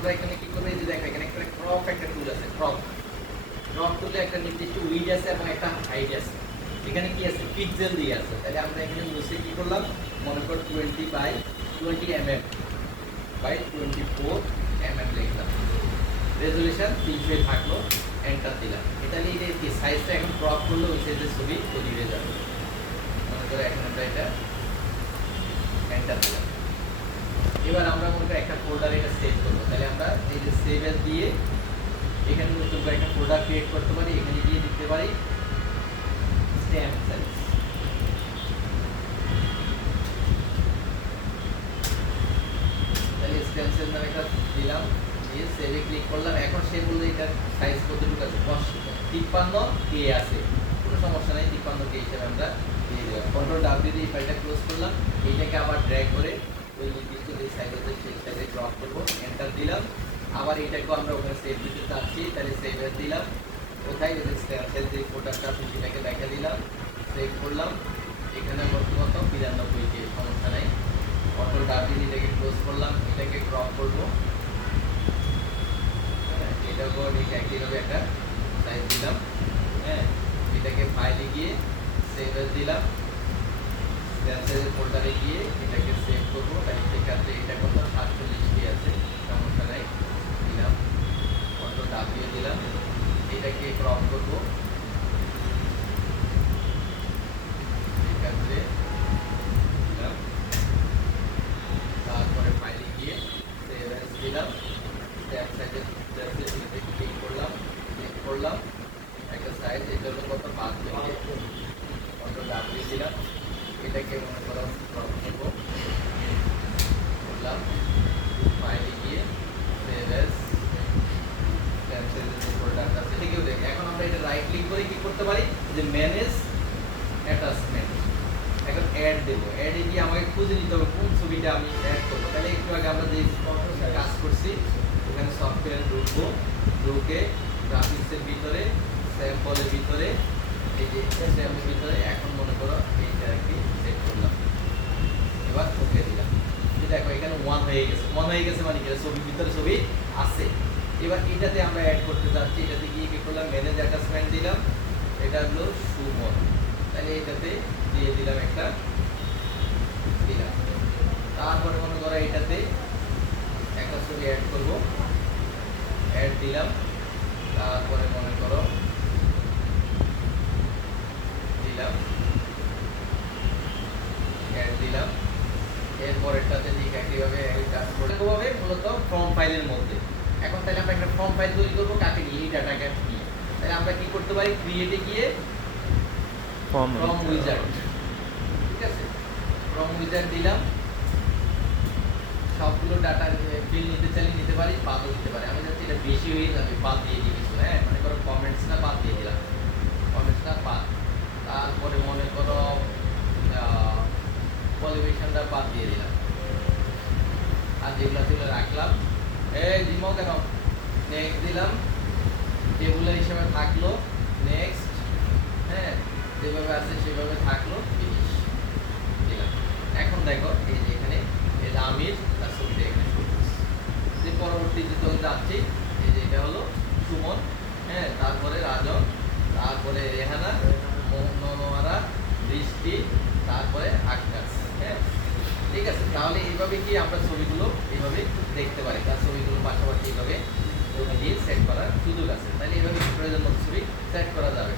আমরা এখানে কি করব, এই যে দেখো এখানে একটা ক্রপ একটা টুল আছে, ক্রপ টুলে একটা নির্দিষ্ট উইড আছে এবং একটা হাইট আছে। এখানে কি আছে, পিক্সেল দিয়ে আছে। তাহলে আমরা এখানে নিচে কি করলাম, মনে কর 20 বাই 20 mm বাই 24 mm লিখলাম, রেজোলিউশন 300 থাকলো, এন্টার দিলাম। এটা নিয়ে কি সাইজটা এখন ক্রপ করলে ওই সাইজের ছবি তৈরি হয়ে যাবে। মনে করো এখন আমরা এটা এন্টার দিলাম। এবার আমরা মনে করি একটা ফোল্ডারে এটা সেভ করবো। তাহলে আমরা এই যে সেভ এস দিয়ে এখানে নতুন করে একটা ফোল্ডার ক্রিয়েট করতে পারি। এখানে গিয়ে দিতে পারি স্ট্যাম্প সাইজ। তাহলে স্ট্যাম্প সাইজ নামে একটা দিলাম, দিয়ে সেভে ক্লিক করলাম। এখন সে বললো এটা সাইজ কতটুকু আছে, 53 কে আছে, কোনো সমস্যা নেই, 53 কে হিসেবে আমরা দিয়ে দিলাম। কন্ট্রোল ডাব্লিউ দিয়ে ফাইলটা ক্লোজ করলাম। এইটাকে আবার ড্র্যাগ করে ওই নির্দিষ্ট যে সাইজ আছে সেই সাইজে ড্রপ করবো, এন্টার দিলাম। আবার এটাকেও আমরা ওখানে সেভ দিতে চাচ্ছি, তাহলে সেভ এস দিলাম। কোথায় যে স্ট্যাম্প সাইজ যে ফোল্ডারটা আছে সেটাকে দেখা দিলাম, সেভ করলাম। এখানে কত 92 কে, সমস্যা নেই। কন্ট্রোল ডাব্লিউ দিয়ে এটাকে ক্লোজ করলাম, এটাকে ক্রপ করবো, এটাকেও ঠিক একইভাবে একটা সাইজ দিলাম। হ্যাঁ, এটাকে ফাইলে গিয়ে সেভ এস দিলাম, স্ট্যাম্প সাইজের ফোল্ডারে গিয়ে এটাকে সেভ করবো। তাই সেক্ষেত্রে এটা কত 47 কে আছে, সমস্যা নাই, দিলাম। কন্ট্রোল ডাব্লিউ দিলাম, এটাকে ক্রপ করবো, সেক্ষেত্রে দিলাম। তারপরে ফাইলে গিয়ে সেভ এস দিলাম, স্ট্যাম্প সাইজের ক্লিক করলাম, ক্লিক করলাম, একটা সাইজ এটা হলো কত 5 কে, কন্ট্রোল ডাব্লিউ দিলাম, এটাকে মনে করো ক্রপ করবো, করলাম। ফাইলে গিয়ে সেভ এস স্ট্যাম্প সাইজের যে ফোল্ডারটা আছে সেটাকেও দেখি। এখন আমরা এটা রাইট ক্লিক করে কি করতে পারি, যে ম্যানেজ অ্যাটাচমেন্ট, এখন অ্যাড দেবো। অ্যাডে গিয়ে আমাকে খুঁজে নিতে হবে কোন ছবিটা আমি অ্যাড করবো। তাহলে একটু আগে আমরা যে কাজ করছি ওখানে সফটওয়্যার ঢুকবো, ঢুকে গ্রাফিক্সের ভিতরে, স্যাম্পলের ভিতরে, এই যে স্যাম্পলের ভিতরে এখন মনে করো এইটা আর কি সেট করলাম। এবার ওকে দিলাম। দেখো এখানে 1 হয়ে গেছে। 1 হয়ে গেছে মানে কি, ছবির ভিতরে ছবি আছে। এবার এটাতে আমরা অ্যাড করতে যাচ্ছি। এটাতে গিয়ে কি করলাম, ম্যানেজ অ্যাটাচমেন্ট দিলাম, এটা হলো সুমন। তাহলে এটাতে দিয়ে দিলাম একটা, দিলাম। তারপরে মনে করো এটাতে একটা ছবি অ্যাড করবো, অ্যাড দিলাম। তারপরে মনে করো দিলাম, অ্যাড দিলাম। এরপরেরটাতে ঠিক একইভাবে কাজ করতে হবে মূলত ফর্ম ফাইলের মধ্যে। এখন তাহলে আমরা একটা ফর্ম ফাইল তৈরি করবো, কাকে নিয়ে, এই ডাটাকে নিয়ে। তাহলে আমরা কি করতে পারি, ক্রিয়েটে গিয়ে ফর্ম উইজার্ড, ঠিক আছে, ফর্ম উইজার্ড দিলাম। সবগুলো ডাটা ফিল নিতে চাইলে নিতে পারি, বাদও দিতে পারি। আমি যাচ্ছি এটা বেশি হয়ে যাবে, বাদ দিয়ে দিই কিছু। হ্যাঁ, মনে করো কমেন্টসটা বাদ দিয়ে দিলাম, কমেন্টসটা বাদ। তারপরে মনে করো পলিউশনটা বাদ দিয়ে দিলাম, আর যেগুলো ছিল রাখলাম। এই দিমো কেন, নেক্সট দিলাম, টেবুলের হিসেবে থাকলো, নেক্সট। হ্যাঁ, যেভাবে আছে সেভাবে থাকলো, ফিনিশ দিলাম। এখন দেখো এই যে এখানে এই যে আমির তার ছবিটা এখানে শুরু করছি। যে পরবর্তী যে যাচ্ছি, এই যে এটা হলো সুমন, হ্যাঁ, তারপরে রাজন, তারপরে রেহানা, মনোয়ারা, বৃষ্টি, তারপরে আকাশ। হ্যাঁ, ঠিক আছে। তাহলে এইভাবে কি আমরা ছবিগুলো এইভাবে দেখতে পারি, তার ছবিগুলো পাশাপাশি এইভাবে দিয়ে সেট করার সুযোগ আছে। তাহলে এইভাবে প্রয়োজন মতো ছবি সেট করা যাবে।